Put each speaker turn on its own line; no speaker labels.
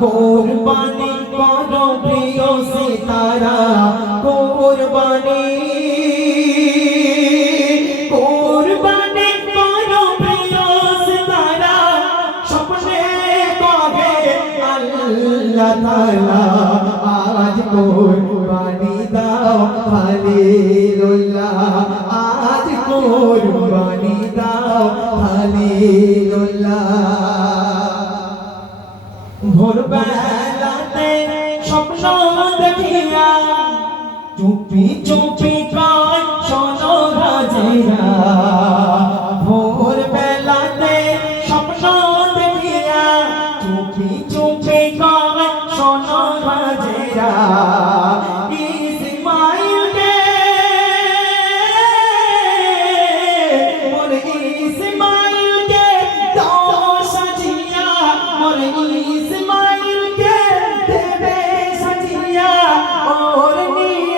কোরবানি করো প্রিয় সিতারা, কোরবানি। কোরবানি করো প্রিয় সিতারা, স্বপ্নে কবে আল্লাহ তাআলা আজ কোরবানি দাও খলিলুল্লাহ আজ কোরবানি দাও খলিলুল্লাহ ভোরবেলাতে স্বপ্ন দেখিয়া চুপি চুপি কয় শোনো রাজেরা। ভোরবেলাতে স্বপ্ন দেখিয়া চুপি চুপি কয় শোনো রাজেরা। ইসমাইলকে মোরে ইসমাইলকে দাও সাজিয়া মোরে ইসমাইলকে